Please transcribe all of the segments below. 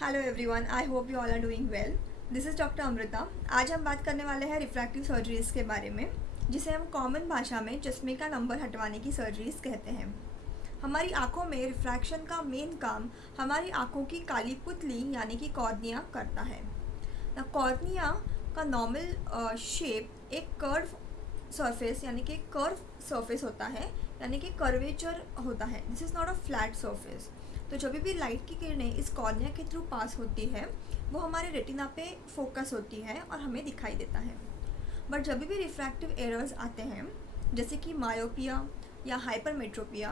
Hello everyone, I hope you all are doing well. This is doctor Amrita. आज हम बात करने वाले हैं रिफ्रैक्टिव सर्जरीज़ के बारे में, जिसे हम कॉमन भाषा में चश्मे का नंबर हटवाने की सर्जरीज़ कहते हैं। हमारी आंखों में रिफ्रैक्शन का मेन काम हमारी आंखों की काली पुतली यानी कि कॉर्निया करता है। ना कॉर्निया का नॉर्मल शेप एक कर्व सरफेस यानी कि कर्व सरफेस होता है, यानी कि कर्वेचर होता है। This is not a flat surface. तो जब भी लाइट की किरणें इस कॉर्निया के थ्रू पास होती है वो हमारे रेटिना पे फोकस होती है और हमें दिखाई देता है। बट जब भी रिफ्रैक्टिव एरर्स आते हैं जैसे कि मायोपिया या हाइपरमेट्रोपिया,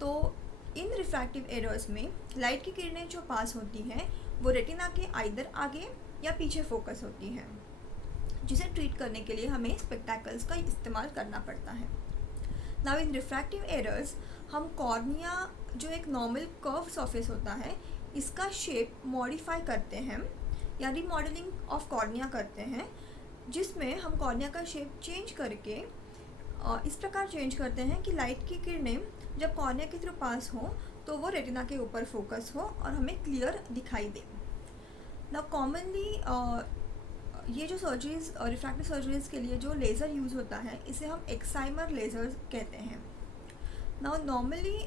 तो इन रिफ्रैक्टिव एरर्स में लाइट की किरणें जो पास होती हैं वो रेटिना के आइदर आगे या पीछे फोकस होती हैं, जिसे ट्रीट करने के लिए हमें स्पेक्टैकल्स का इस्तेमाल करना पड़ता है। नाउ इन रिफ्रैक्टिव एरर्स हम कॉर्निया जो एक नॉर्मल कर्व सरफेस होता है इसका शेप मॉडिफाई करते हैं या रीमॉडलिंग ऑफ कॉर्निया करते हैं, जिसमें हम कॉर्निया का शेप चेंज करके इस प्रकार चेंज करते हैं कि लाइट की किरणें जब कॉर्निया के थ्रू पास हो तो वो रेटिना के ऊपर फोकस हो और हमें क्लियर दिखाई दे। ना कॉमनली ये जो सर्जरीज रिफ्रैक्टिव सर्जरीज के लिए जो लेज़र यूज़ होता है इसे हम एक्साइमर लेज़र कहते हैं। Now normally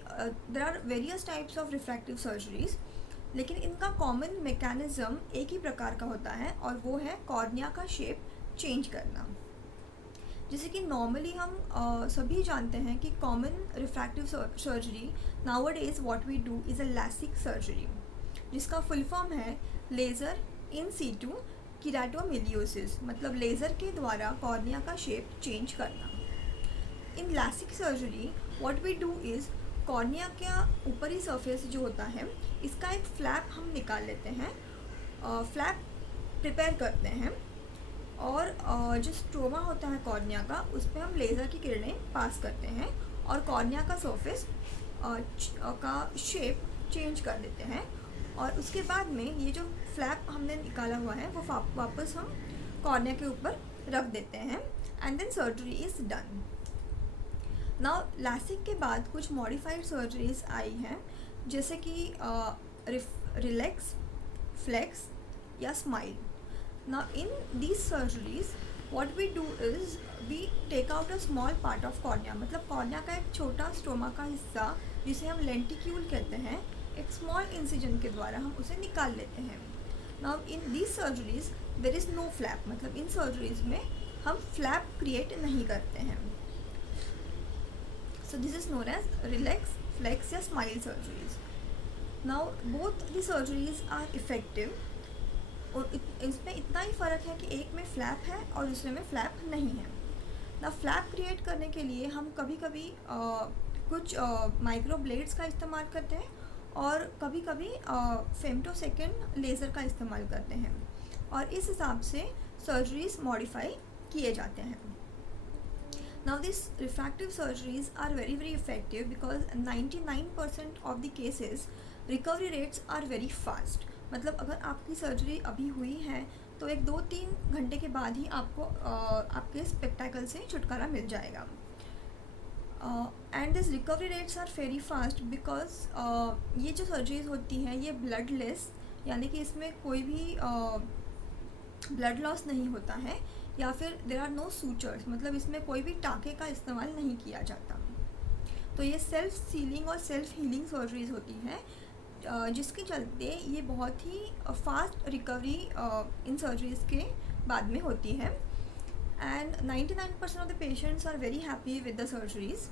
there are various types of refractive surgeries, लेकिन इनका कॉमन मैकेनिज़्म एक ही प्रकार का होता है और वो है कॉर्निया का शेप चेंज करना। जैसे कि नॉर्मली हम सभी जानते हैं कि common refractive surgery nowadays what we do is a LASIK surgery, जिसका फुल फॉर्म है लेज़र इन सीटू कीरेटोमिलियोसिस, मतलब लेज़र के द्वारा कॉर्निया का शेप चेंज करना। In LASIK surgery what we do is cornea का ऊपरी सरफेस जो होता है इसका एक फ्लैप हम निकाल लेते हैं, फ्लैप प्रिपेयर करते हैं और जो स्ट्रोमा होता है कॉर्निया का उस पर हम लेज़र की किरणें पास करते हैं और कॉर्निया का सरफेस का शेप चेंज कर देते हैं। और उसके बाद में ये जो फ्लैप हमने निकाला हुआ है वो वापस हम कॉर्निया के ऊपर रख देते हैं and then surgery is done. Now LASIK के बाद कुछ मॉडिफाइड सर्जरीज आई हैं, जैसे कि रिलैक्स, फ्लेक्स या SMILE. Now in these surgeries what we do is we take out a small part of cornea, मतलब कॉर्निया का एक छोटा स्ट्रोमा का हिस्सा जिसे हम लेंटिक्यूल कहते हैं, एक स्मॉल इंसिजन के द्वारा हम उसे निकाल लेते हैं। Now in these surgeries there is no flap, मतलब इन सर्जरीज में हम फ्लैप क्रिएट नहीं करते हैं। So this is known as relax, flex या smile surgeries. Now both the surgeries are effective और इसमें इतना ही फ़र्क है कि एक में फ्लैप है और दूसरे में फ्लैप नहीं है। ना फ्लैप क्रिएट करने के लिए हम कभी कभी कुछ माइक्रो ब्लेड्स का इस्तेमाल करते हैं और कभी कभी फेम्टोसेकंड लेज़र का इस्तेमाल करते हैं और इस हिसाब से सर्जरीज मॉडिफाई किए जाते हैं। Now this refractive surgeries are very effective because 99% of the cases recovery rates are very fast, मतलब अगर आपकी सर्जरी अभी हुई है तो एक 2-3 घंटे के बाद ही आपको आपके स्पेक्टैकल से छुटकारा मिल जाएगा। And this recovery rates are very fast because ये जो सर्जरीज होती हैं ये ब्लडलेस, यानी कि इसमें कोई भी ब्लड लॉस नहीं होता है या फिर देर आर नो सूचर्स, मतलब इसमें कोई भी टाँके का इस्तेमाल नहीं किया जाता। तो ये सेल्फ सीलिंग और सेल्फ हीलिंग सर्जरीज होती हैं, जिसके चलते ये बहुत ही फास्ट रिकवरी इन सर्जरीज़ के बाद में होती है। And 99% of the patients are very happy with the surgeries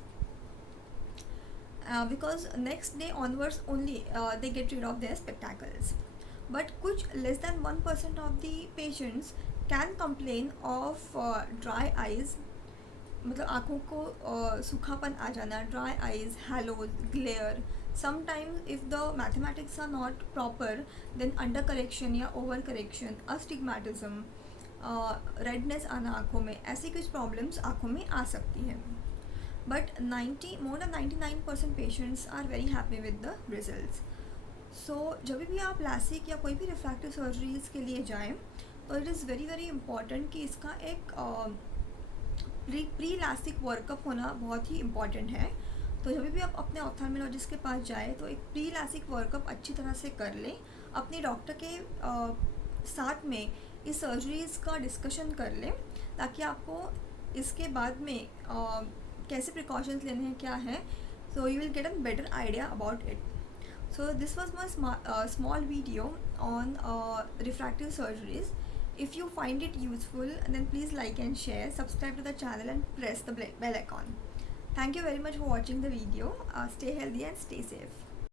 because next day onwards only they get rid of their spectacles. But कुछ less than 1% of the patients can complain of dry eyes, मतलब आँखों को सूखापन आ जाना, dry eyes, हैलोज, glare. Sometimes if the mathematics are not proper then under correction या over correction, astigmatism, redness आना आँखों में, ऐसी कुछ problems आँखों में आ सकती हैं। But more than 99% patients are very happy with the results. So जब भी आप LASIK या कोई भी refractive surgeries के लिए जाएं तो it is very important कि इसका एक प्री LASIK वर्कअप होना बहुत ही इम्पॉर्टेंट है। तो जब भी आप अपने ऑप्थेल्मोलॉजिस्ट के पास जाए तो एक प्री लैसिक वर्कअप अच्छी तरह से कर लें अपने डॉक्टर के साथ में इस सर्जरीज़ का डिस्कशन कर लें, ताकि आपको इसके बाद में कैसे प्रिकॉशंस लेने हैं क्या है, so you will get a better idea about it. So this was my small video on refractive surgeries. If you find it useful, then please like and share, subscribe to the channel and press the bell icon. Thank you very much for watching the video. Stay healthy and stay safe.